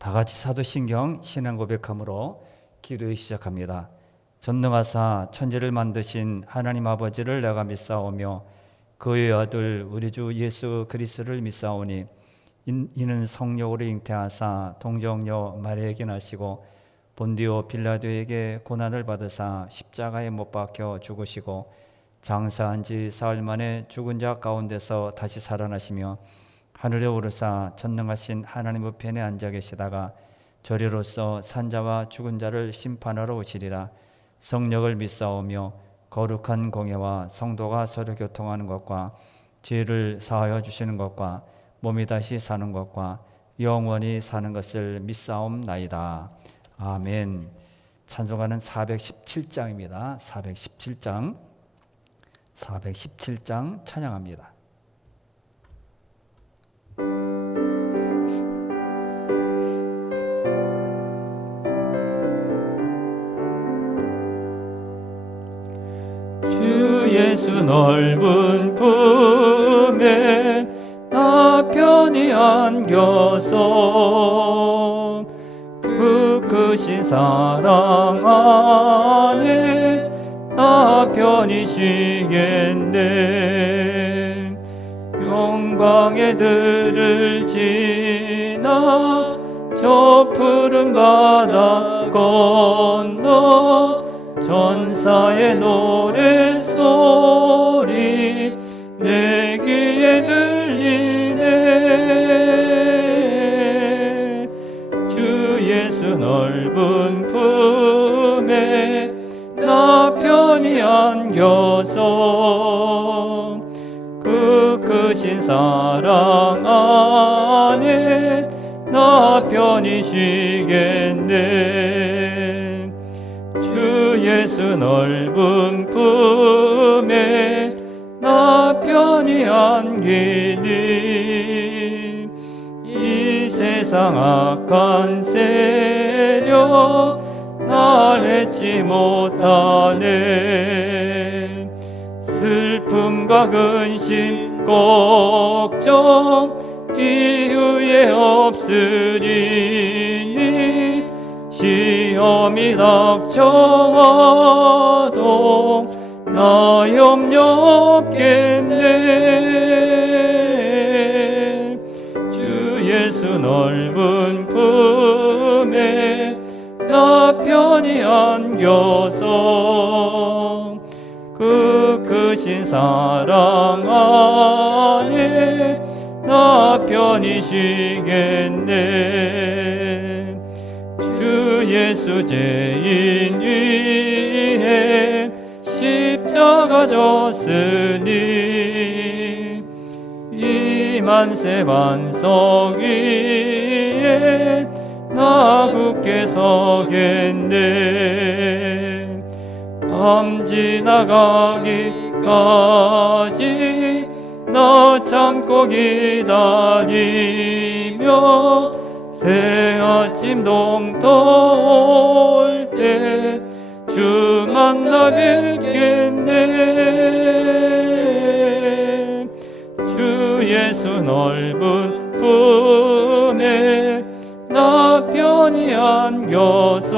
다 같이 사도신경 신앙 고백함으로 기도에 시작합니다. 전능하사 천지를 만드신 하나님 아버지를 내가 믿사오며 그의 아들 우리 주 예수 그리스도를 믿사오니 이는 성령으로 잉태하사 동정녀 마리아에게 나시고 본디오 빌라도에게 고난을 받으사 십자가에 못 박혀 죽으시고 장사한 지 사흘 만에 죽은 자 가운데서 다시 살아나시며 하늘에 오르사 전능하신 하나님 우편에 앉아 계시다가 저리로서 산자와 죽은 자를 심판하러 오시리라. 성령을 믿사오며 거룩한 공예와 성도가 서로 교통하는 것과 죄를 사하여 주시는 것과 몸이 다시 사는 것과 영원히 사는 것을 믿사옵나이다. 아멘. 찬송가는 417장입니다. 417장 찬양합니다. 주 예수 넓은 품에 나 편히 안겨서 그 크신 사랑 안에 나 편히 쉬겠네. 영광의 들을 지나 저 푸른 바다 건너 전사의 노래소리 내 귀에 들리네. 주 예수 넓은 품에 나 편히 안겨서 그 크신 사랑 안에 나 편히 쉬겠네. 주 예수 넓은 품에 나 편히 안기니 이 세상 악한 세력 날 해치 못하네. 슬픔과 근심 걱정 이후에 없으리니 시험이 닥쳐와도 나 염려 없겠네. 주 예수 넓은 품에 나 편히 안겨서 그 크신 사랑 안에 나 편히 쉬겠네. 주 예수 죄인 위해 십자가 졌으니 이 만세 반석 위에 나 굳게 서겠네. 밤 지나가기까지 나 참고 기다리며 새 아침 동터 올 때 주 만나 뵙겠네. 주 예수 넓은 품에 나 편히 안겨서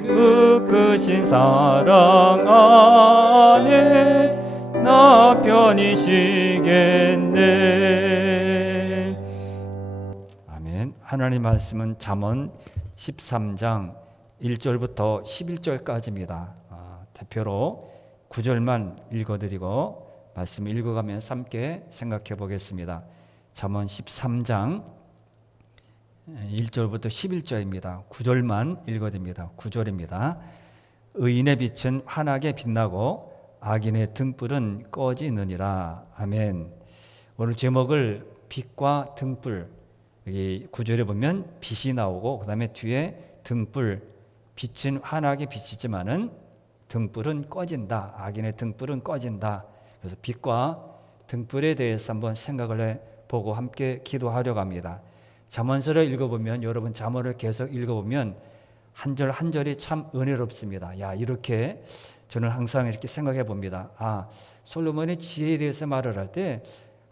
그 크신 사랑 안에 나 편히 쉬겠네. 아멘. 하나님 말씀은 잠언 13장 1절부터 11절까지입니다. 대표로 9절만 읽어드리고 말씀 읽어가면서 함께 생각해 보겠습니다. 잠언 13장 1절부터 11절입니다. 9절만 읽어드립니다. 9절입니다. 의인의 빛은 환하게 빛나고 악인의 등불은 꺼지느니라. 아멘. 오늘 제목을 빛과 등불, 이 9절에 보면 빛이 나오고 그 다음에 뒤에 등불, 빛은 환하게 비치지만은 등불은 꺼진다. 악인의 등불은 꺼진다. 그래서 빛과 등불에 대해서 한번 생각을 해보고 함께 기도하려고 합니다. 잠언서를 읽어보면, 여러분 잠언을 계속 읽어보면 한 절 한 절이 참 은혜롭습니다. 야, 이렇게 저는 항상 이렇게 생각해 봅니다. 솔로몬의 지혜에 대해서 말을 할 때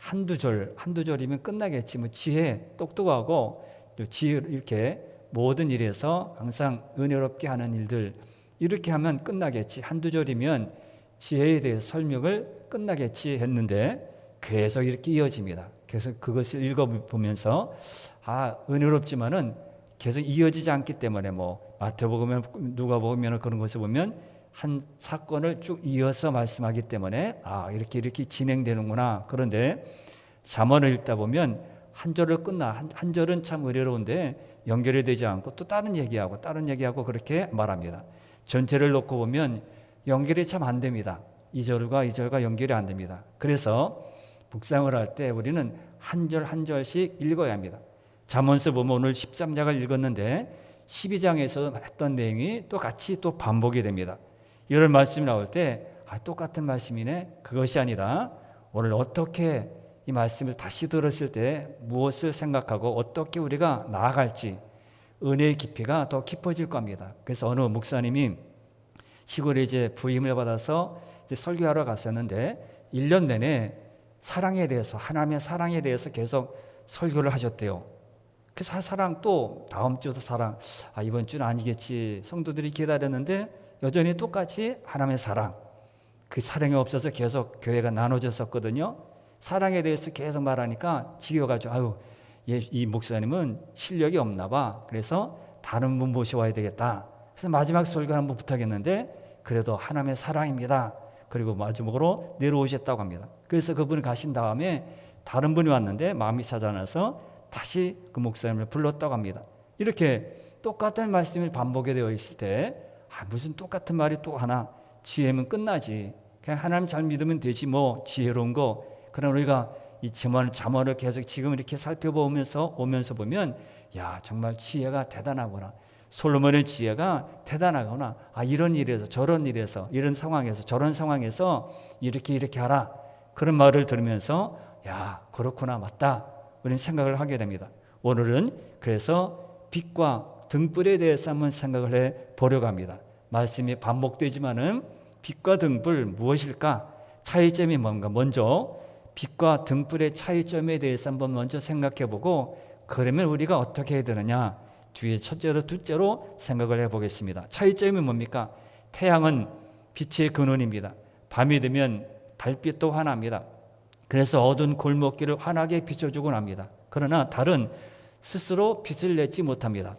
한두 절이면 끝나겠지. 뭐 지혜, 똑똑하고 지혜 이렇게 모든 일에서 항상 은혜롭게 하는 일들 이렇게 하면 끝나겠지. 한두 절이면 지혜에 대해서 설명을 끝나겠지 했는데 계속 이렇게 이어집니다. 그래서 그것을 읽어보면서 은혜롭지만은 계속 이어지지 않기 때문에 뭐 마태복음, 누가복음 그런 것을 보면 한 사건을 쭉 이어서 말씀하기 때문에 이렇게 진행되는구나. 그런데 잠언을 읽다 보면 한 절을 한 절은 참 의외로운데 연결이 되지 않고 또 다른 얘기하고 그렇게 말합니다. 전체를 놓고 보면 연결이 참 안 됩니다. 이 절과 연결이 안 됩니다. 그래서 묵상을 할 때 우리는 한 절 한 절씩 읽어야 합니다. 잠언서 보면 오늘 13장을 읽었는데 12장에서 했던 내용이 또 같이 또 반복이 됩니다. 이런 말씀이 나올 때 똑같은 말씀이네. 그것이 아니라 오늘 어떻게 이 말씀을 다시 들었을 때 무엇을 생각하고 어떻게 우리가 나아갈지 은혜의 깊이가 더 깊어질 겁니다. 그래서 어느 목사님이 시골에 이제 부임을 받아서 이제 설교하러 갔었는데 1년 내내 사랑에 대해서, 하나님의 사랑에 대해서 계속 설교를 하셨대요. 그래서 사랑, 또 다음 주도 사랑, 이번 주는 아니겠지. 성도들이 기다렸는데 여전히 똑같이 하나님의 사랑, 그 사랑이 없어서 계속 교회가 나눠졌었거든요. 사랑에 대해서 계속 말하니까 지겨워가지고 이 목사님은 실력이 없나 봐. 그래서 다른 분 모셔와야 되겠다. 그래서 마지막 설교를 한번 부탁했는데 그래도 하나님의 사랑입니다. 그리고 마지막으로 내려오셨다고 합니다. 그래서 그분이 가신 다음에 다른 분이 왔는데 마음이 찾아나서 다시 그 목사님을 불렀다고 합니다. 이렇게 똑같은 말씀이 반복이 되어 있을 때 무슨 똑같은 말이 또 하나, 지혜면 끝나지. 그냥 하나님 잘 믿으면 되지 뭐 지혜로운 거. 그러나 우리가 이 잠언을 계속 지금 이렇게 살펴보면서 보면 정말 지혜가 대단하구나. 솔로몬의 지혜가 대단하구나. 이런 일에서 저런 일에서 이런 상황에서 저런 상황에서 이렇게 하라. 그런 말을 들으면서 그렇구나, 맞다. 우리는 생각을 하게 됩니다. 오늘은 그래서 빛과 등불에 대해서 한번 생각을 해 보려고 합니다. 말씀이 반복되지만은 빛과 등불 무엇일까? 차이점이 뭔가? 먼저 빛과 등불의 차이점에 대해서 한번 먼저 생각해 보고 그러면 우리가 어떻게 해야 되느냐? 뒤에 첫째로 둘째로 생각을 해보겠습니다. 차이점이 뭡니까? 태양은 빛의 근원입니다. 밤이 되면 달빛도 환합니다. 그래서 어두운 골목길을 환하게 비춰주곤 합니다. 그러나 달은 스스로 빛을 내지 못합니다.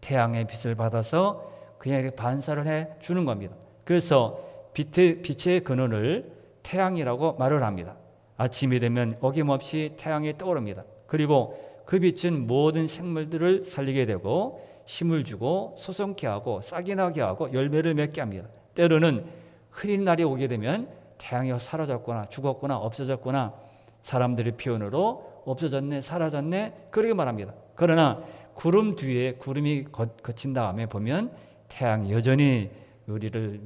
태양의 빛을 받아서 그냥 이렇게 반사를 해주는 겁니다. 그래서 빛의 근원을 태양이라고 말을 합니다. 아침이 되면 어김없이 태양이 떠오릅니다. 그리고 그 빛은 모든 생물들을 살리게 되고 힘을 주고 소성케 하고 싹이 나게 하고 열매를 맺게 합니다. 때로는 흐린 날이 오게 되면 태양이 사라졌거나 죽었거나 없어졌거나 사람들의 표현으로 없어졌네, 사라졌네 그렇게 말합니다. 그러나 구름 뒤에 구름이 거친 다음에 보면 태양이 여전히 우리를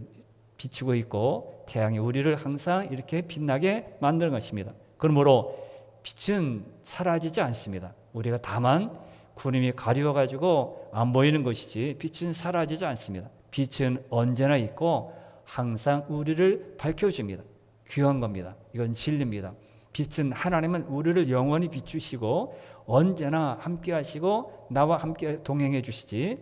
비추고 있고 태양이 우리를 항상 이렇게 빛나게 만드는 것입니다. 그러므로 빛은 사라지지 않습니다. 우리가 다만 구름이 가려워가지고 안 보이는 것이지 빛은 사라지지 않습니다. 빛은 언제나 있고 항상 우리를 밝혀줍니다. 귀한 겁니다. 이건 진리입니다. 빛은 하나님은 우리를 영원히 비추시고 언제나 함께 하시고 나와 함께 동행해 주시지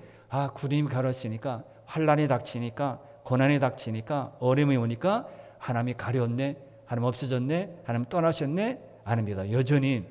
구름이 가렸으니까 환난이 닥치니까 고난이 닥치니까 어려움이 오니까 하나님이 가렸네, 하나님 없어졌네, 하나님 떠나셨네 아닙니다. 여전히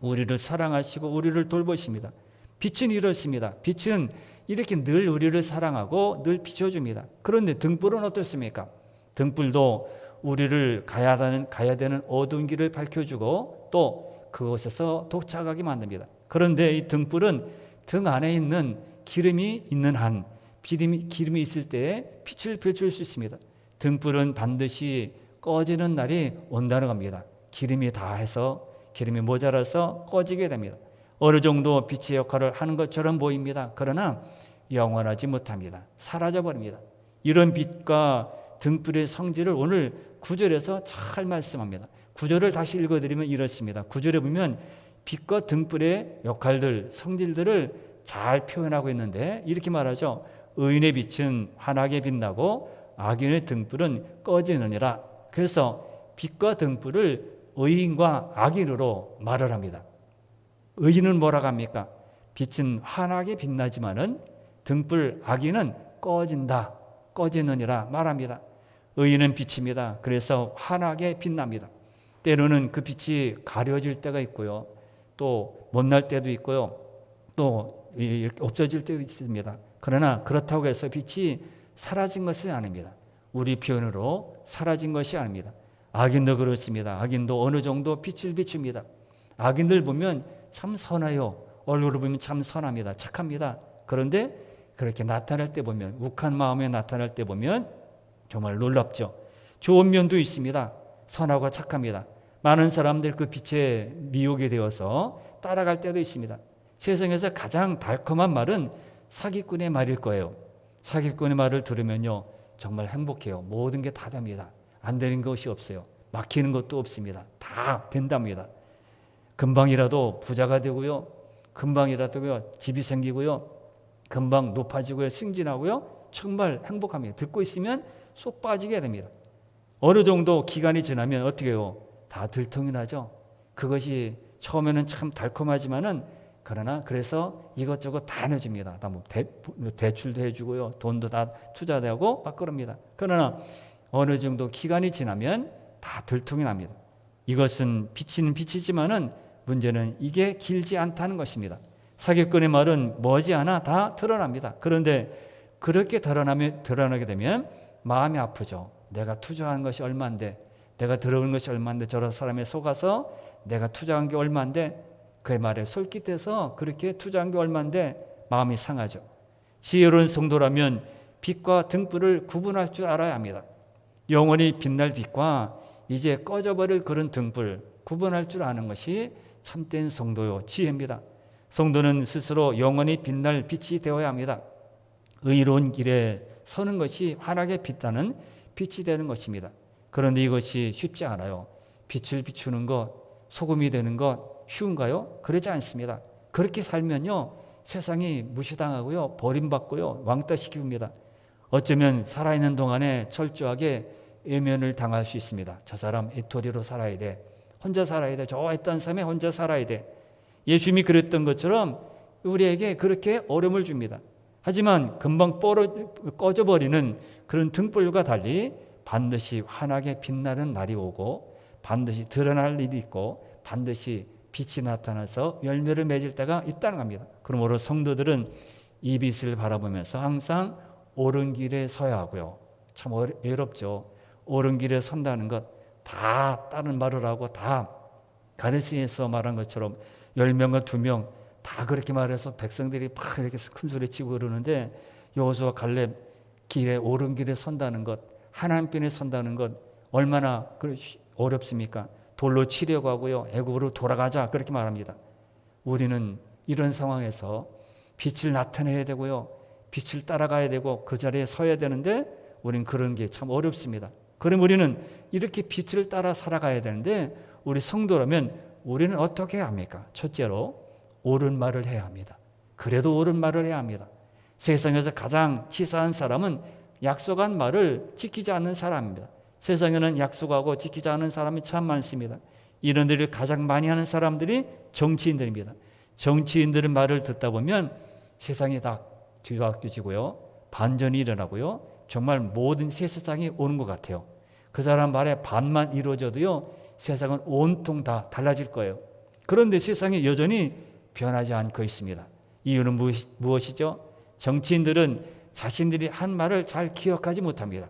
우리를 사랑하시고 우리를 돌보십니다. 빛은 이렇습니다. 빛은 이렇게 늘 우리를 사랑하고 늘 비춰줍니다. 그런데 등불은 어떻습니까? 등불도 우리를 가야 되는 어두운 길을 밝혀주고 또 그곳에서 도착하게 만듭니다. 그런데 이 등불은 등 안에 있는 기름이 있는 한 기름이 있을 때 빛을 비출 수 있습니다. 등불은 반드시 꺼지는 날이 온다는 겁니다. 기름이 모자라서 꺼지게 됩니다. 어느 정도 빛의 역할을 하는 것처럼 보입니다. 그러나 영원하지 못합니다. 사라져버립니다. 이런 빛과 등불의 성질을 오늘 9절에서 잘 말씀합니다. 9절을 다시 읽어드리면 이렇습니다. 9절에 보면 빛과 등불의 역할들, 성질들을 잘 표현하고 있는데 이렇게 말하죠. 의인의 빛은 환하게 빛나고 악인의 등불은 꺼지느니라. 그래서 빛과 등불을 의인과 악인으로 말을 합니다. 의인은 뭐라고 합니까? 빛은 환하게 빛나지만은 등불 악인은 꺼진다, 꺼지느니라 말합니다. 의인은 빛입니다. 그래서 환하게 빛납니다. 때로는 그 빛이 가려질 때가 있고요, 또 못날 때도 있고요, 또 없어질 때도 있습니다. 그러나 그렇다고 해서 빛이 사라진 것은 아닙니다. 우리 표현으로 사라진 것이 아닙니다. 악인도 그렇습니다. 악인도 어느 정도 빛을 비춥니다. 악인들 보면 참 선해요. 얼굴을 보면 참 선합니다. 착합니다. 그런데 그렇게 나타날 때 보면, 욱한 마음에 나타날 때 보면 정말 놀랍죠. 좋은 면도 있습니다. 선하고 착합니다. 많은 사람들 그 빛에 미혹이 되어서 따라갈 때도 있습니다. 세상에서 가장 달콤한 말은 사기꾼의 말일 거예요. 사기꾼의 말을 들으면요, 정말 행복해요. 모든 게 다 됩니다. 안 되는 것이 없어요. 막히는 것도 없습니다. 다 된답니다. 금방이라도 부자가 되고요, 금방이라도 집이 생기고요, 금방 높아지고요, 승진하고요, 정말 행복합니다. 듣고 있으면 쏙 빠지게 됩니다. 어느 정도 기간이 지나면 어떻게 해요? 다 들통이 나죠. 그것이 처음에는 참 달콤하지만은, 그러나 그래서 이것저것 다 내줍니다. 다 뭐 대출도 해주고요, 돈도 다 투자되고 막 그럽니다. 그러나 어느 정도 기간이 지나면 다 들통이 납니다. 이것은 빛은 빛이지만은 문제는 이게 길지 않다는 것입니다. 사기꾼의 말은 머지않아 다 드러납니다. 그런데 그렇게 드러나게 되면 마음이 아프죠. 내가 투자한 것이 얼마인데, 내가 들어온 것이 얼마인데, 저런 사람에 속아서 내가 투자한 게 얼마인데, 그의 말에 솔깃해서 그렇게 투자한 게 얼마인데 마음이 상하죠. 지혜로운 성도라면 빛과 등불을 구분할 줄 알아야 합니다. 영원히 빛날 빛과 이제 꺼져버릴 그런 등불 구분할 줄 아는 것이 참된 성도요 지혜입니다. 성도는 스스로 영원히 빛날 빛이 되어야 합니다. 의로운 길에 서는 것이 환하게 빛나는 빛이 되는 것입니다. 그런데 이것이 쉽지 않아요. 빛을 비추는 것, 소금이 되는 것 쉬운가요? 그러지 않습니다. 그렇게 살면요, 세상이 무시당하고요, 버림받고요, 왕따시킵니다. 어쩌면 살아있는 동안에 철저하게 외면을 당할 수 있습니다. 저 사람 애토리로 살아야 돼, 혼자 살아야 돼, 저 애딴 삶에 혼자 살아야 돼. 예수님이 그랬던 것처럼 우리에게 그렇게 어려움을 줍니다. 하지만 금방 꺼져버리는 그런 등불과 달리 반드시 환하게 빛나는 날이 오고, 반드시 드러날 일이 있고, 반드시 빛이 나타나서 열매를 맺을 때가 있다는 겁니다. 그러므로 성도들은 이 빛을 바라보면서 항상 옳은 길에 서야 하고요. 참 외롭죠. 옳은 길에 선다는 것, 다 다른 말을 하고, 다 가데스에서 말한 것처럼 10명과 2명 다 그렇게 말해서 백성들이 막 이렇게 큰 소리 치고 그러는데, 여호수아 갈렙 길에, 옳은 길에 선다는 것, 하나님 편에 선다는 것 얼마나 어렵습니까? 돌로 치려고 하고요, 애굽으로 돌아가자 그렇게 말합니다. 우리는 이런 상황에서 빛을 나타내야 되고요, 빛을 따라가야 되고 그 자리에 서야 되는데 우리는 그런 게 참 어렵습니다. 그럼 우리는 이렇게 빛을 따라 살아가야 되는데, 우리 성도라면 우리는 어떻게 해야 합니까? 첫째로 옳은 말을 해야 합니다. 그래도 옳은 말을 해야 합니다. 세상에서 가장 치사한 사람은 약속한 말을 지키지 않는 사람입니다. 세상에는 약속하고 지키지 않는 사람이 참 많습니다. 이런 일을 가장 많이 하는 사람들이 정치인들입니다. 정치인들의 말을 듣다 보면 세상이 다 뒤바뀌어지고요, 반전이 일어나고요, 정말 모든 새 세상이 오는 것 같아요. 그 사람 말에 반만 이루어져도요, 세상은 온통 다 달라질 거예요. 그런데 세상이 여전히 변하지 않고 있습니다. 이유는 무엇이죠? 정치인들은 자신들이 한 말을 잘 기억하지 못합니다.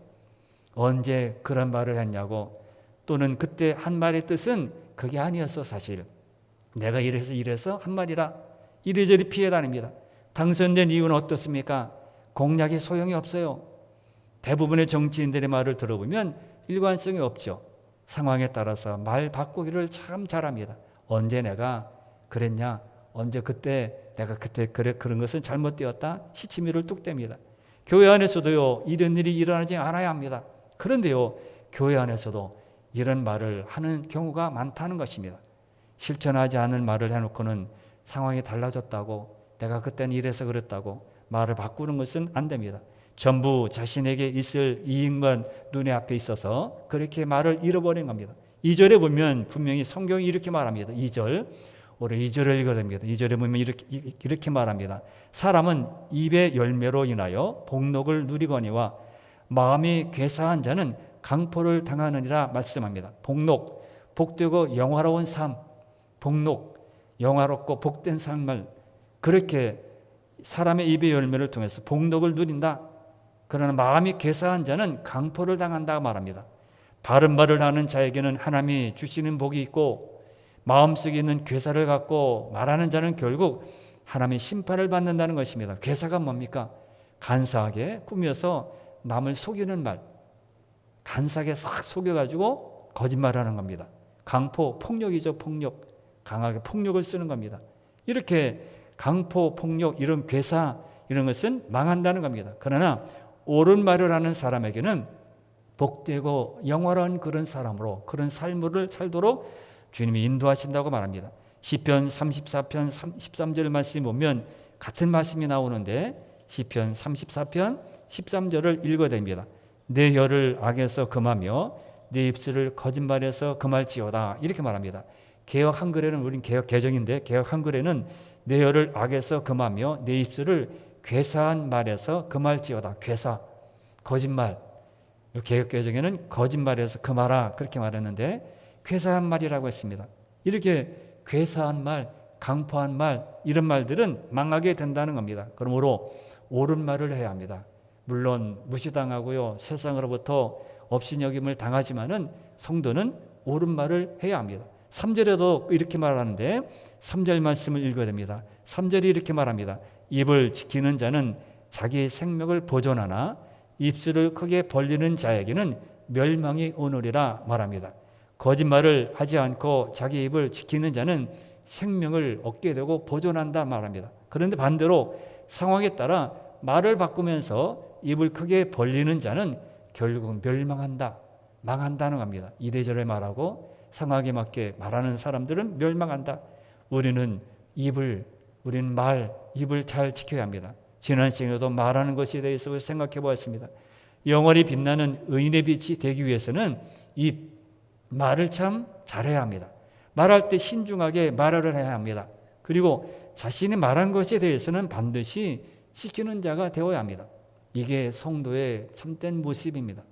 언제 그런 말을 했냐고, 또는 그때 한 말의 뜻은 그게 아니었어. 사실 내가 이래서 한 말이라 이리저리 피해 다닙니다. 당선된 이유는 어떻습니까? 공약이 소용이 없어요. 대부분의 정치인들의 말을 들어보면 일관성이 없죠. 상황에 따라서 말 바꾸기를 참 잘합니다. 언제 내가 그랬냐, 언제 그때 내가 그때 그런 것은 잘못되었다, 시치미를 뚝 댑니다. 교회 안에서도요, 이런 일이 일어나지 않아야 합니다. 그런데요, 교회 안에서도 이런 말을 하는 경우가 많다는 것입니다. 실천하지 않은 말을 해놓고는 상황이 달라졌다고, 내가 그때는 이래서 그랬다고 말을 바꾸는 것은 안 됩니다. 전부 자신에게 있을 이익만 눈에 앞에 있어서 그렇게 말을 잃어버린 겁니다. 2절에 보면 분명히 성경이 이렇게 말합니다. 2절, 올해 2절을 읽어야 됩니다. 2절에 보면 이렇게 말합니다. 사람은 입의 열매로 인하여 복록을 누리거니와 마음이 괴사한 자는 강포를 당하느니라 말씀합니다. 복록, 복되고 영화로운 삶, 복록, 영화롭고 복된 삶을, 그렇게 사람의 입의 열매를 통해서 복록을 누린다. 그러나 마음이 괴사한 자는 강포를 당한다 말합니다. 바른 말을 하는 자에게는 하나님이 주시는 복이 있고, 마음속에 있는 괴사를 갖고 말하는 자는 결국 하나님의 심판을 받는다는 것입니다. 괴사가 뭡니까? 간사하게 꾸며서 남을 속이는 말, 간사하게 싹 속여가지고 거짓말하는 겁니다. 강포, 폭력이죠. 폭력, 강하게 폭력을 쓰는 겁니다. 이렇게 강포, 폭력, 이런 괴사, 이런 것은 망한다는 겁니다. 그러나 옳은 말을 하는 사람에게는 복되고 영원한 그런 사람으로, 그런 삶을 살도록 주님이 인도하신다고 말합니다. 시편 34편 13절 말씀 보면 같은 말씀이 나오는데, 시편 34편 13절을 읽어야 됩니다. 내 혀를 악에서 금하며 내 입술을 거짓말에서 금할지어다, 이렇게 말합니다. 개역 한글에는, 우린 개역 개정인데, 개역 한글에는 내 혀를 악에서 금하며 내 입술을 괴사한 말에서 금할지어다. 괴사, 거짓말. 개역 개정에는 거짓말에서 금하라, 그렇게 말했는데 괴사한 말이라고 했습니다. 이렇게 괴사한 말, 강포한 말, 이런 말들은 망하게 된다는 겁니다. 그러므로 옳은 말을 해야 합니다. 물론 무시당하고요, 세상으로부터 업신여김을 당하지만은 성도는 옳은 말을 해야 합니다. 3절에도 이렇게 말하는데 3절 말씀을 읽어야 됩니다. 3절이 이렇게 말합니다. 입을 지키는 자는 자기의 생명을 보존하나 입술을 크게 벌리는 자에게는 멸망이 오느리라 말합니다. 거짓말을 하지 않고 자기 입을 지키는 자는 생명을 얻게 되고 보존한다 말합니다. 그런데 반대로 상황에 따라 말을 바꾸면서 입을 크게 벌리는 자는 결국 멸망한다, 망한다는 겁니다. 이래저래 말하고 상황에 맞게 말하는 사람들은 멸망한다. 우리는 입을 잘 지켜야 합니다. 지난 시간에도 말하는 것에 대해서 생각해 보았습니다. 영원히 빛나는 의인의 빛이 되기 위해서는 이 말을 참 잘해야 합니다. 말할 때 신중하게 말을 해야 합니다. 그리고 자신이 말한 것에 대해서는 반드시 지키는 자가 되어야 합니다. 이게 성도의 참된 모습입니다.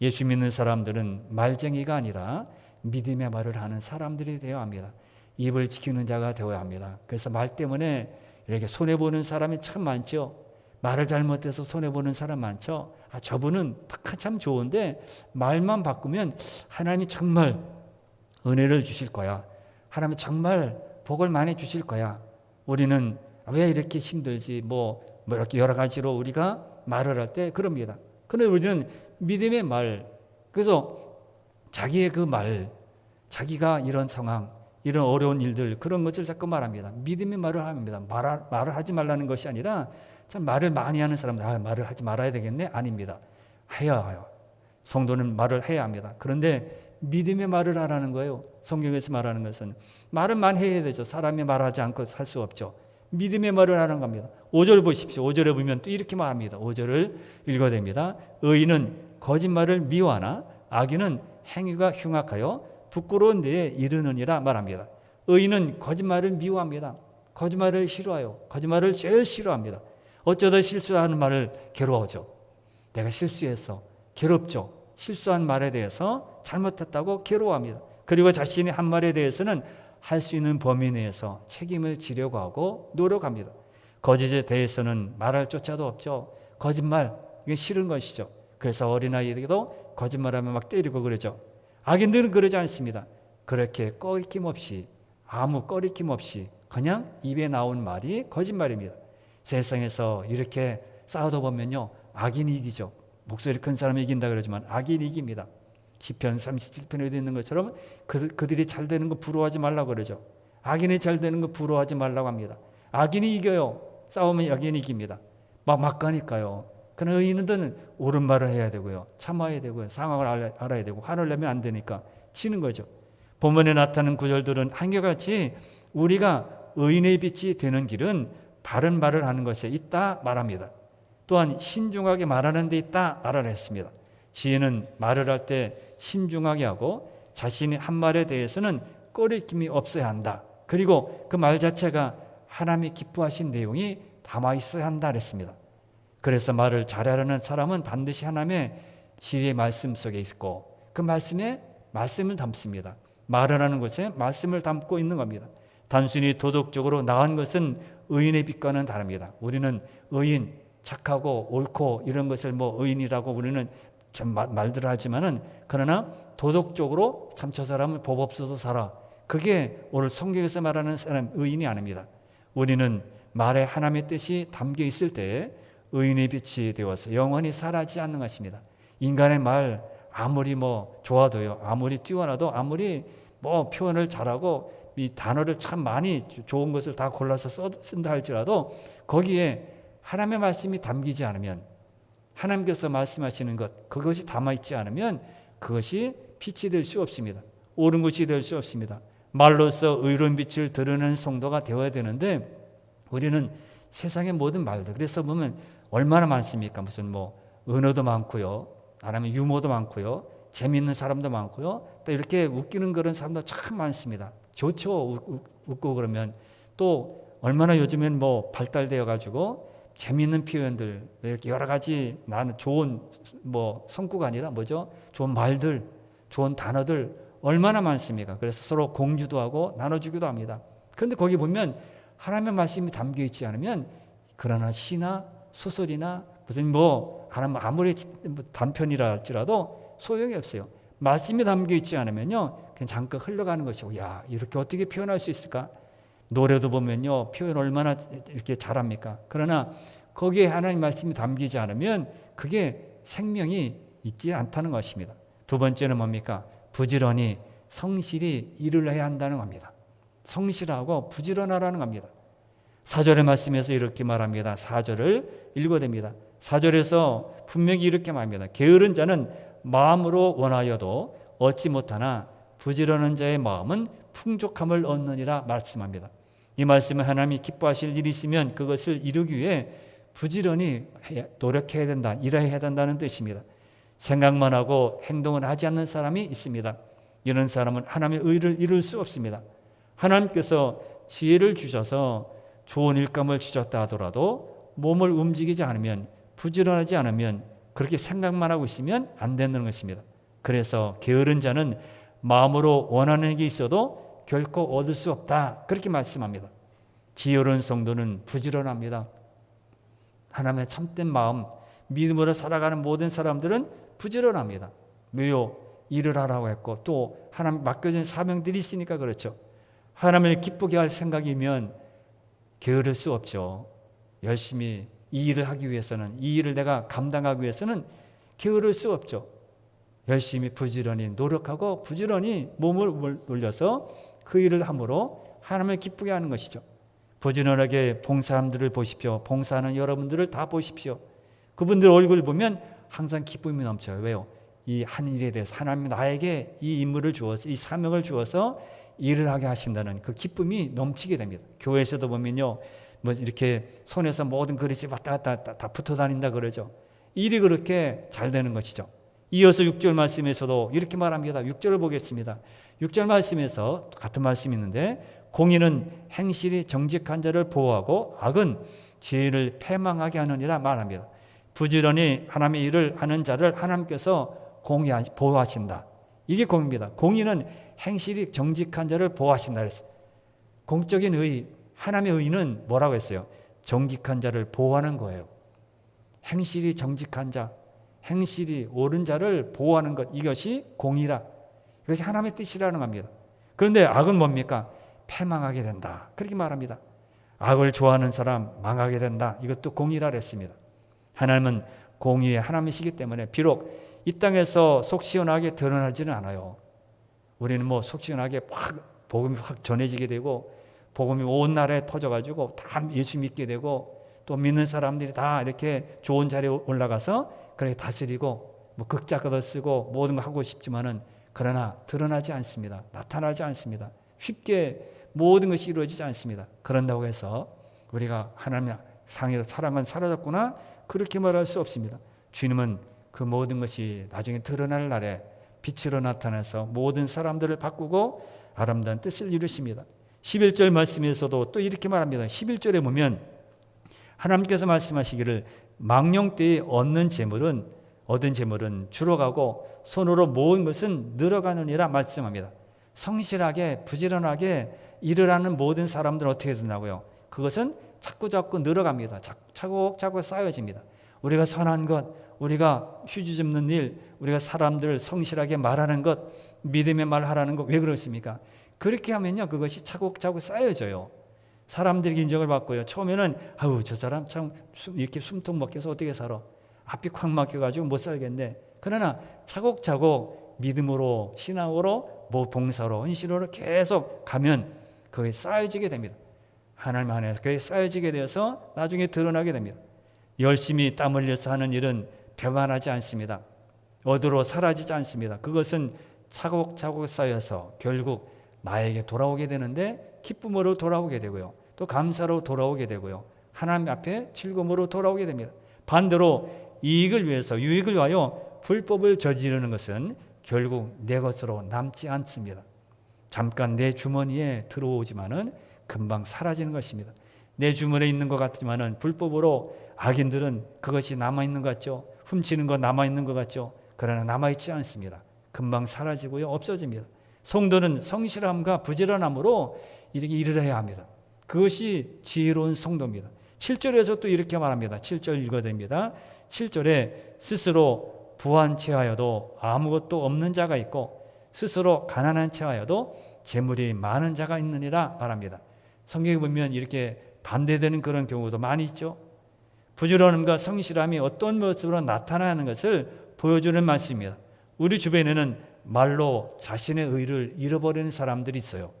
예수 믿는 사람들은 말쟁이가 아니라 믿음의 말을 하는 사람들이 되어야 합니다. 입을 지키는 자가 되어야 합니다. 그래서 말 때문에 이렇게 손해보는 사람이 참 많죠. 말을 잘못해서 손해보는 사람 많죠. 저분은 참 좋은데 말만 바꾸면 하나님이 정말 은혜를 주실 거야. 하나님이 정말 복을 많이 주실 거야. 우리는 왜 이렇게 힘들지? 이렇게 여러 가지로 우리가 말을 할 때 그럽니다. 그런데 우리는 믿음의 말, 그래서 자기의 그 말, 자기가 이런 상황, 이런 어려운 일들, 그런 것을 자꾸 말합니다. 믿음의 말을 합니다. 말을 하지 말라는 것이 아니라, 참 말을 많이 하는 사람들, 말을 하지 말아야 되겠네? 아닙니다. 해야 해요. 성도는 말을 해야 합니다. 그런데 믿음의 말을 하라는 거예요. 성경에서 말하는 것은 말을 많이 해야 되죠. 사람이 말하지 않고 살 수 없죠. 믿음의 말을 하는 겁니다. 5절 보십시오. 5절에 보면 또 이렇게 말합니다. 5절을 읽어야 됩니다. 의인은 거짓말을 미워하나 악인은 행위가 흉악하여 부끄러운 데에 이르느니라 말합니다. 의인은 거짓말을 미워합니다. 거짓말을 싫어해요. 거짓말을 제일 싫어합니다. 어쩌다 실수하는 말을 괴로워하죠. 내가 실수했어. 괴롭죠. 실수한 말에 대해서 잘못했다고 괴로워합니다. 그리고 자신이 한 말에 대해서는 할 수 있는 범위 내에서 책임을 지려고 하고 노력합니다. 거짓에 대해서는 말할 조차도 없죠. 거짓말, 이게 싫은 것이죠. 그래서 어린아이에게도 거짓말하면 막 때리고 그러죠. 악인들은 그러지 않습니다. 그렇게 꺼리낌 없이, 아무 꺼리낌 없이 그냥 입에 나온 말이 거짓말입니다. 세상에서 이렇게 싸우다 보면요, 악인이 이기죠. 목소리 큰 사람이 이긴다 그러지만 악인이 이깁니다. 시편 37편에도 있는 것처럼 그들이 잘 되는 거 부러워하지 말라고 그러죠. 악인이 잘 되는 거 부러워하지 말라고 합니다. 악인이 이겨요. 싸우면 악인이 이깁니다. 막 가니까요. 그러나 의인은 옳은 말을 해야 되고요. 참아야 되고요. 상황을 알아야 되고, 화를 내면 안 되니까 치는 거죠. 본문에 나타나는 구절들은 한결같이 우리가 의인의 빛이 되는 길은 바른 말을 하는 것에 있다 말합니다. 또한 신중하게 말하는 데 있다 말을 했습니다. 지혜는 말을 할 때 신중하게 하고 자신이 한 말에 대해서는 꺼리낌이 없어야 한다. 그리고 그 말 자체가 하나님이 기뻐하신 내용이 담아 있어야 한다 그랬습니다. 그래서 말을 잘하려는 사람은 반드시 하나님의 지혜의 말씀 속에 있고 그 말씀에 말씀을 담습니다. 말을 하는 것에 말씀을 담고 있는 겁니다. 단순히 도덕적으로 나은 것은 의인의 빛과는 다릅니다. 우리는 의인, 착하고 옳고 이런 것을 뭐 의인이라고 우리는 참 말들을 하지만은 그러나 도덕적으로 참 저 사람은 법 없어도 살아. 그게 오늘 성경에서 말하는 사람 의인이 아닙니다. 우리는 말에 하나님의 뜻이 담겨 있을 때 의인의 빛이 되어서 영원히 사라지지 않는 것입니다. 인간의 말 아무리 뭐 좋아도요, 아무리 뛰어나도 아무리 뭐 표현을 잘하고 이 단어를 참 많이 좋은 것을 다 골라서 쓴다 할지라도 거기에 하나님의 말씀이 담기지 않으면 하나님께서 말씀하시는 것 그것이 담아있지 않으면 그것이 빛이 될 수 없습니다. 옳은 것이 될 수 없습니다. 말로써 의로운 빛을 드러내는 성도가 되어야 되는데 우리는 세상의 모든 말들 그래서 보면 얼마나 많습니까? 무슨 뭐 은어도 많고요, 아니면 유머도 많고요, 재미있는 사람도 많고요, 또 이렇게 웃기는 그런 사람도 참 많습니다. 좋죠. 웃고 그러면 또 얼마나 요즘엔 뭐 발달되어 가지고 재미있는 표현들 이렇게 여러 가지 나는 좋은 뭐 성구가 아니라 뭐죠? 좋은 말들, 좋은 단어들 얼마나 많습니까? 그래서 서로 공유도 하고 나눠주기도 합니다. 그런데 거기 보면 하나님의 말씀이 담겨 있지 않으면 그러나 시나 소설이나 무슨 뭐 아무리 단편이라 할지라도 소용이 없어요. 말씀이 담겨 있지 않으면요 그냥 잠깐 흘러가는 것이고 야 이렇게 어떻게 표현할 수 있을까? 노래도 보면요 표현 얼마나 이렇게 잘합니까? 그러나 거기에 하나님 말씀이 담기지 않으면 그게 생명이 있지 않다는 것입니다. 두 번째는 뭡니까? 부지런히 성실히 일을 해야 한다는 겁니다. 성실하고 부지런하라는 겁니다. 4절의 말씀에서 이렇게 말합니다. 4절을 읽어댑니다. 4절에서 분명히 이렇게 말합니다. 게으른 자는 마음으로 원하여도 얻지 못하나 부지런한 자의 마음은 풍족함을 얻느니라 말씀합니다. 이 말씀은 하나님이 기뻐하실 일이 있으면 그것을 이루기 위해 부지런히 노력해야 된다, 일해야 된다는 뜻입니다. 생각만 하고 행동을 하지 않는 사람이 있습니다. 이런 사람은 하나님의 의를 이룰 수 없습니다. 하나님께서 지혜를 주셔서 좋은 일감을 주셨다 하더라도 몸을 움직이지 않으면 부지런하지 않으면 그렇게 생각만 하고 있으면 안 되는 것입니다. 그래서 게으른 자는 마음으로 원하는 게 있어도 결코 얻을 수 없다 그렇게 말씀합니다. 지혜로운 성도는 부지런합니다. 하나님의 참된 마음 믿음으로 살아가는 모든 사람들은 부지런합니다. 왜요? 일을 하라고 했고 또 하나님 맡겨진 사명들이 있으니까 그렇죠. 하나님을 기쁘게 할 생각이면 게으를 수 없죠. 열심히 이 일을 하기 위해서는 이 일을 내가 감당하기 위해서는 게으를 수 없죠. 열심히 부지런히 노력하고 부지런히 몸을 올려서 그 일을 함으로 하나님을 기쁘게 하는 것이죠. 부지런하게 봉사함들을 보십시오. 봉사하는 여러분들을 다 보십시오. 그분들 얼굴 보면 항상 기쁨이 넘쳐요. 왜요? 이 한 일에 대해서 하나님이 나에게 이 임무를 주어서 이 사명을 주어서 일을 하게 하신다는 그 기쁨이 넘치게 됩니다. 교회에서도 보면요, 뭐 이렇게 손에서 모든 그릇이 왔다 갔다 다 붙어 다닌다 그러죠. 일이 그렇게 잘 되는 것이죠. 이어서 6절 말씀에서도 이렇게 말합니다. 6절을 보겠습니다. 6절 말씀에서 같은 말씀이 있는데 공의는 행실이 정직한 자를 보호하고 악은 죄를 패망하게 하느니라 말합니다. 부지런히 하나님의 일을 하는 자를 하나님께서 보호하신다. 이게 공의입니다. 공의는 행실이 정직한 자를 보호하신다 그랬어요. 공적인 의, 하나님의 의는 뭐라고 했어요? 정직한 자를 보호하는 거예요. 행실이 정직한 자, 행실이 옳은 자를 보호하는 것, 이것이 공의라. 이것이 하나님의 뜻이라는 겁니다. 그런데 악은 뭡니까? 패망하게 된다. 그렇게 말합니다. 악을 좋아하는 사람 망하게 된다. 이것도 공의라 그랬습니다. 하나님은 공의의 하나님이시기 때문에 비록 이 땅에서 속 시원하게 드러나지는 않아요. 우리는 뭐 속 시원하게 확 복음이 확 전해지게 되고 복음이 온 나라에 퍼져가지고 다 예수 믿게 되고 또 믿는 사람들이 다 이렇게 좋은 자리에 올라가서 그렇게 다스리고 뭐 극작가도 쓰고 모든 거 하고 싶지만은 그러나 드러나지 않습니다. 나타나지 않습니다. 쉽게 모든 것이 이루어지지 않습니다. 그런다고 해서 우리가 하나님의 상의로 사랑은 사라졌구나 그렇게 말할 수 없습니다. 주님은 그 모든 것이 나중에 드러날 날에 빛으로 나타나서 모든 사람들을 바꾸고 아름다운 뜻을 이루십니다. 11절 말씀에서도 또 이렇게 말합니다. 11절에 보면 하나님께서 말씀하시기를 망령 때에 얻은 재물은 줄어가고 손으로 모은 것은 늘어가느니라 말씀합니다. 성실하게 부지런하게 일을 하는 모든 사람들은 어떻게 된다고요? 그것은 자꾸 늘어갑니다. 차곡차곡 쌓여집니다. 우리가 선한 것, 우리가 휴지 줍는 일, 우리가 사람들 성실하게 말하는 것, 믿음의 말 하라는 것, 왜 그렇습니까? 그렇게 하면요, 그것이 차곡차곡 쌓여져요. 사람들에게 인정을 받고요. 처음에는 아우 저 사람 참 이렇게 숨통 막혀서 어떻게 살아? 앞이 콱 막혀가지고 못 살겠네. 그러나 차곡차곡 믿음으로, 신앙으로, 봉사로, 헌신으로 계속 가면 그게 쌓여지게 됩니다. 하나님 안에서 그게 쌓여지게 되어서 나중에 드러나게 됩니다. 열심히 땀 흘려서 하는 일은 배반하지 않습니다. 어디로 사라지지 않습니다. 그것은 차곡차곡 쌓여서 결국 나에게 돌아오게 되는데 기쁨으로 돌아오게 되고요. 또 감사로 돌아오게 되고요. 하나님 앞에 즐거움으로 돌아오게 됩니다. 반대로 이익을 위해서, 유익을 위하여 불법을 저지르는 것은 결국 내 것으로 남지 않습니다. 잠깐 내 주머니에 들어오지만은 금방 사라지는 것입니다. 내 주머니에 있는 것 같지만은 불법으로 악인들은 그것이 남아있는 것 같죠. 훔치는 것 남아있는 것 같죠. 그러나 남아있지 않습니다. 금방 사라지고요. 없어집니다. 성도는 성실함과 부지런함으로 이렇게 일을 해야 합니다. 그것이 지혜로운 성도입니다. 7절에서 또 이렇게 말합니다. 7절 읽어드립니다. 7절에 스스로 부한 체하여도 아무것도 없는 자가 있고 스스로 가난한 체하여도 재물이 많은 자가 있느니라 말합니다. 성경에 보면 이렇게 반대되는 그런 경우도 많이 있죠. 부지런함과 성실함이 어떤 모습으로 나타나는 것을 보여주는 말씀입니다. 우리 주변에는 말로 자신의 의를 잃어버리는 사람들이 있어요.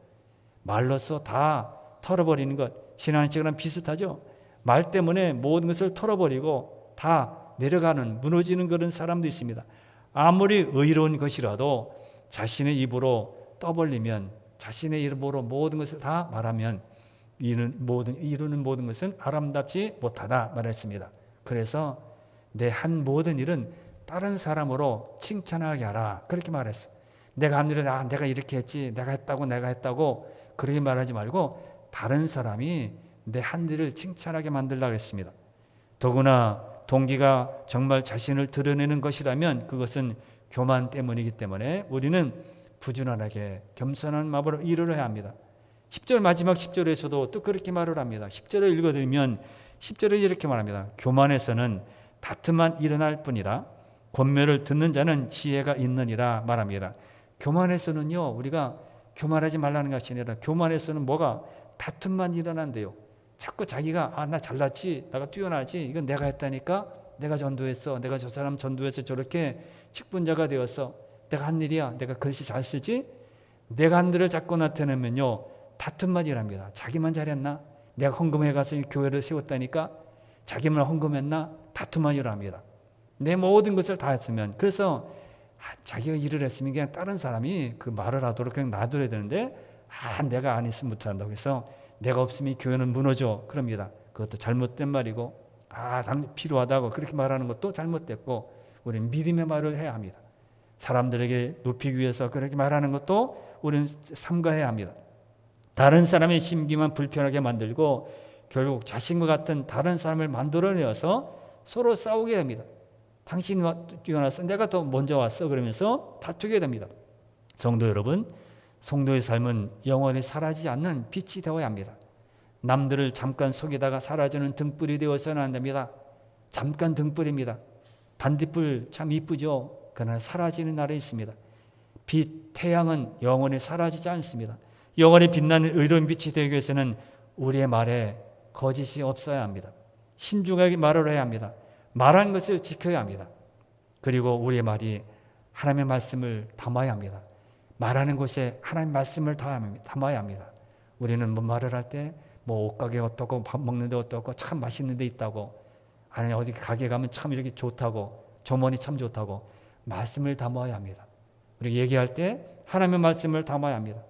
말로써 다 털어버리는 것, 신앙식이랑 비슷하죠. 말 때문에 모든 것을 털어버리고 다 내려가는, 무너지는 그런 사람도 있습니다. 아무리 의로운 것이라도 자신의 입으로 떠벌리면, 자신의 입으로 모든 것을 다 말하면 이루는 모든 것은 아름답지 못하다 말했습니다. 그래서 내 한 모든 일은 다른 사람으로 칭찬하게 하라, 그렇게 말했어요. 내가 한 일을 내가 이렇게 했지, 내가 했다고 그렇게 말하지 말고 다른 사람이 내 한 일을 칭찬하게 만들라고 했습니다. 더구나 동기가 정말 자신을 드러내는 것이라면 그것은 교만 때문이기 때문에 우리는 부지런하게 겸손한 마음으로 일을 해야 합니다. 10절 마지막 10절에서도 또 그렇게 말을 합니다. 10절을 읽어드리면 10절에 이렇게 말합니다. 교만에서는 다툼만 일어날 뿐이라 권면을 듣는 자는 지혜가 있느니라 말합니다. 교만에서는요, 우리가 교만하지 말라는 것이 아니라 교만에서는 뭐가 다툼만 일어난대요. 자꾸 자기가 나 잘났지, 내가 뛰어나지, 이건 내가 했다니까, 내가 전도했어, 내가 저 사람 전도해서 저렇게 직분자가 되었어, 내가 한 일이야, 내가 글씨 잘 쓰지, 내가 한 일을 자꾸 나타내면요 다툼만 일합니다. 자기만 잘했나? 내가 헌금해 가서 이 교회를 세웠다니까 자기만 헌금했나? 다툼만 일합니다. 내 모든 것을 다 했으면, 그래서 자기가 일을 했으면 그냥 다른 사람이 그 말을 하도록 그냥 놔둬야 되는데 내가 안 했으면 못한다고 해서 내가 없으면 이 교회는 무너져 그럽니다. 그것도 잘못된 말이고 필요하다고 그렇게 말하는 것도 잘못됐고, 우리는 믿음의 말을 해야 합니다. 사람들에게 높이기 위해서 그렇게 말하는 것도 우리는 삼가해야 합니다. 다른 사람의 심기만 불편하게 만들고 결국 자신과 같은 다른 사람을 만들어내어서 서로 싸우게 됩니다. 당신이 뛰어나서 내가 더 먼저 왔어 그러면서 다투게 됩니다. 성도 여러분, 성도의 삶은 영원히 사라지지 않는 빛이 되어야 합니다. 남들을 잠깐 속이다가 사라지는 등불이 되어서는 안 됩니다. 잠깐 등불입니다. 반딧불 참 이쁘죠. 그러나 사라지는 날이 있습니다. 빛, 태양은 영원히 사라지지 않습니다. 영원히 빛나는 의로운 빛이 되기 위해서는 우리의 말에 거짓이 없어야 합니다. 신중하게 말을 해야 합니다. 말한 것을 지켜야 합니다. 그리고 우리의 말이 하나님의 말씀을 담아야 합니다. 말하는 곳에 하나님의 말씀을 담아야 합니다. 우리는 뭐 말을 할 때 옷가게 어떻고 밥 먹는데 어떻고 참 맛있는 데 있다고, 아니 어디 가게 가면 참 이렇게 좋다고, 조문이 참 좋다고 말씀을 담아야 합니다. 우리 얘기할 때 하나님의 말씀을 담아야 합니다.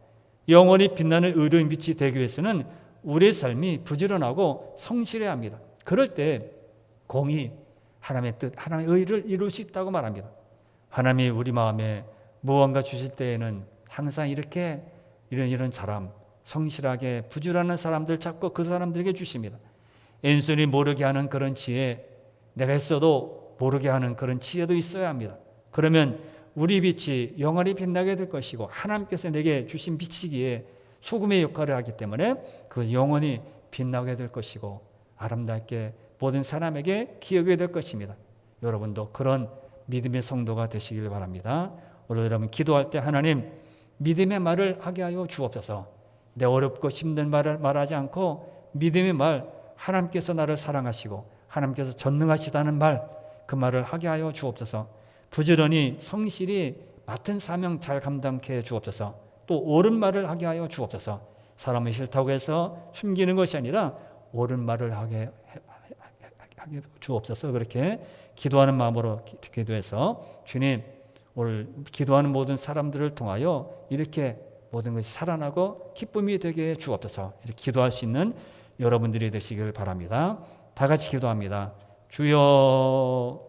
영원히 빛나는 의로운 빛이 되기 위해서는 우리의 삶이 부지런하고 성실해야 합니다. 그럴 때 공의, 하나님의 뜻, 하나님의 의를 이룰 수 있다고 말합니다. 하나님이 우리 마음에 무언가 주실 때에는 항상 이렇게 이런 사람, 성실하게 부지런한 사람들 찾고 그 사람들에게 주십니다. 왼손이 모르게 하는 그런 지혜, 내가 했어도 모르게 하는 그런 지혜도 있어야 합니다. 그러면 우리 빛이 영원히 빛나게 될 것이고 하나님께서 내게 주신 빛이기에 소금의 역할을 하기 때문에 그 영원히 빛나게 될 것이고 아름답게 모든 사람에게 기억이 될 것입니다. 여러분도 그런 믿음의 성도가 되시길 바랍니다. 오늘 여러분 기도할 때 하나님 믿음의 말을 하게 하여 주옵소서. 내 어렵고 힘든 말을 말하지 않고 믿음의 말, 하나님께서 나를 사랑하시고 하나님께서 전능하시다는 말, 그 말을 하게 하여 주옵소서. 부지런히 성실히 맡은 사명 잘 감당케 해 주옵소서. 또 옳은 말을 하게 하여 주옵소서. 사람이 싫다고 해서 숨기는 것이 아니라 옳은 말을 하게 주옵소서. 그렇게 기도하는 마음으로 기도해서 주님 오늘 기도하는 모든 사람들을 통하여 이렇게 모든 것이 살아나고 기쁨이 되게 해 주옵소서. 이렇게 기도할 수 있는 여러분들이 되시길 바랍니다. 다 같이 기도합니다. 주여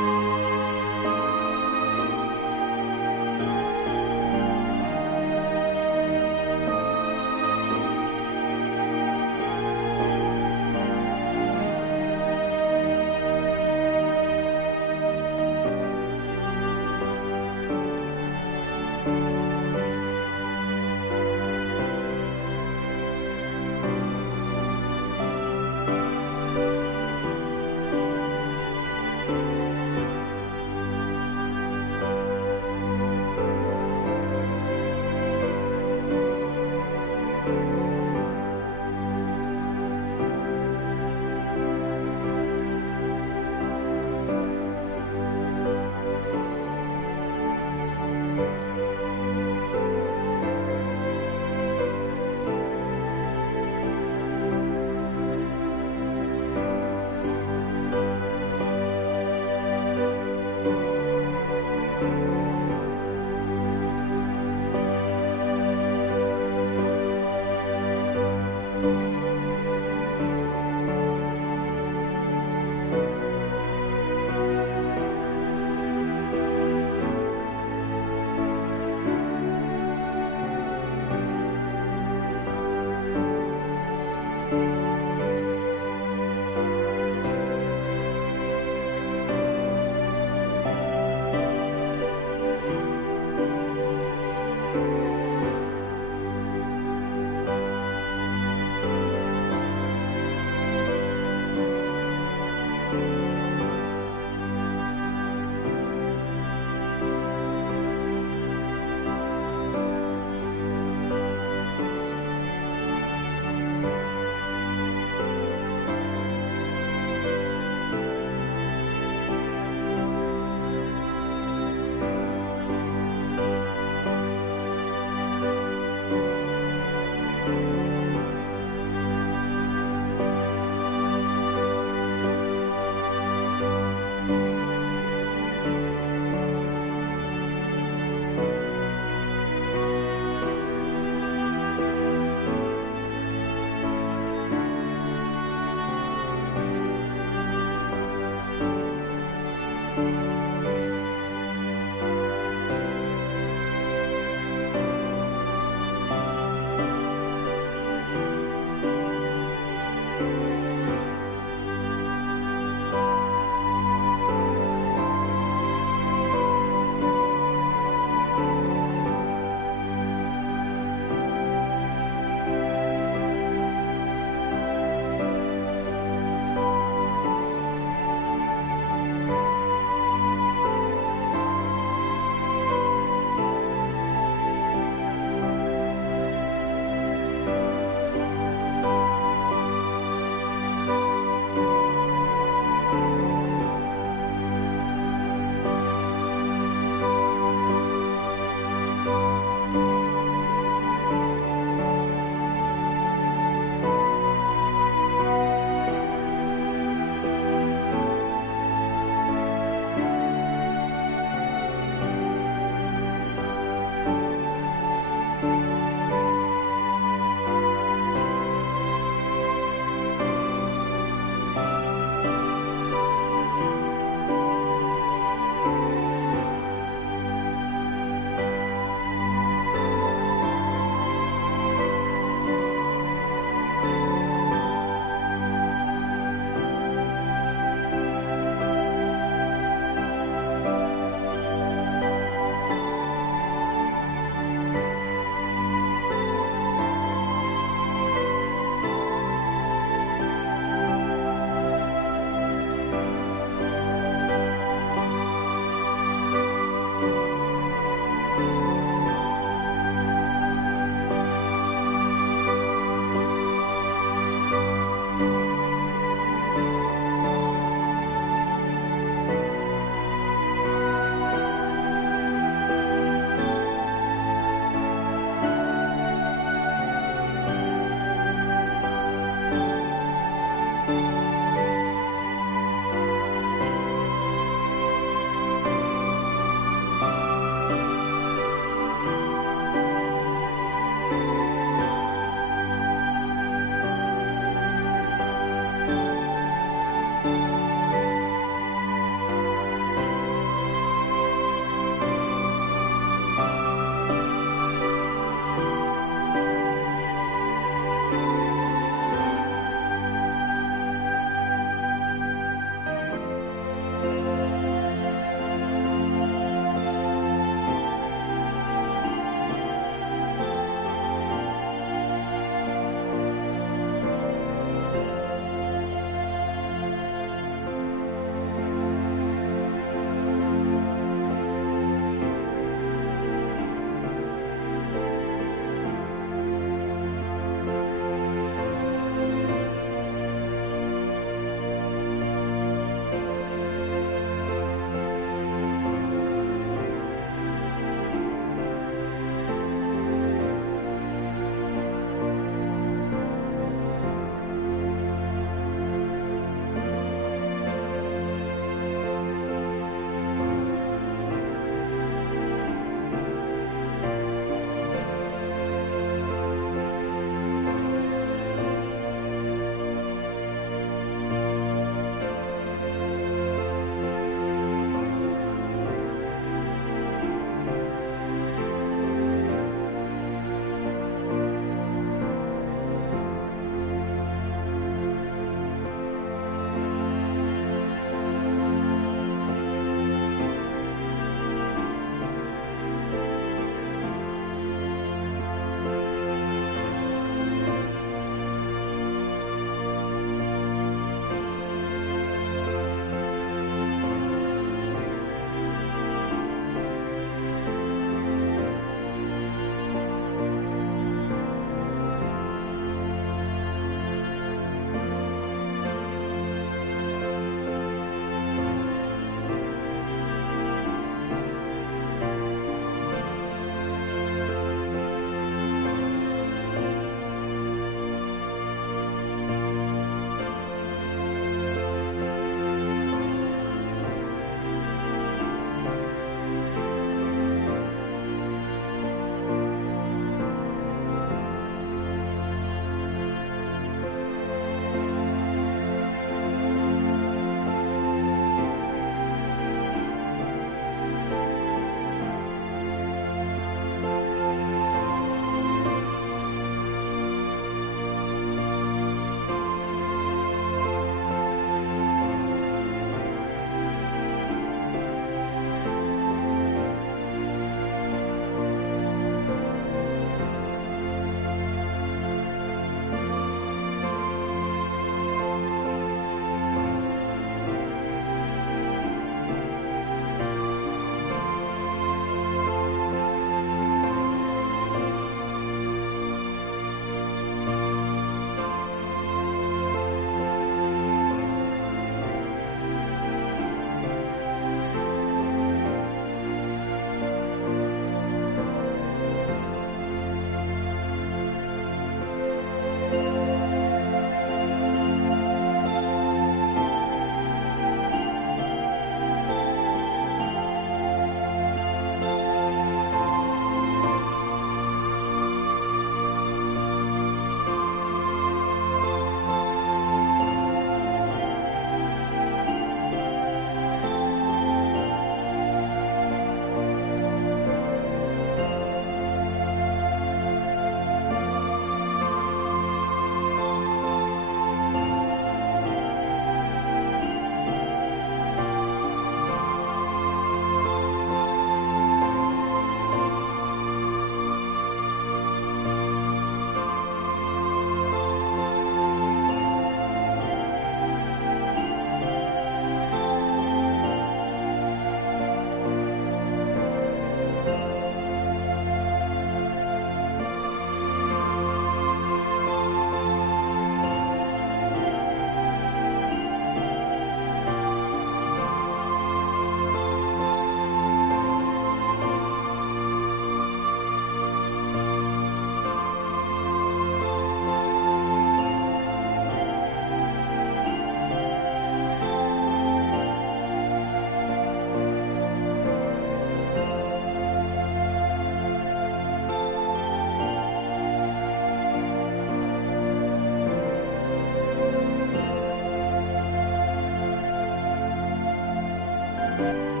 아멘.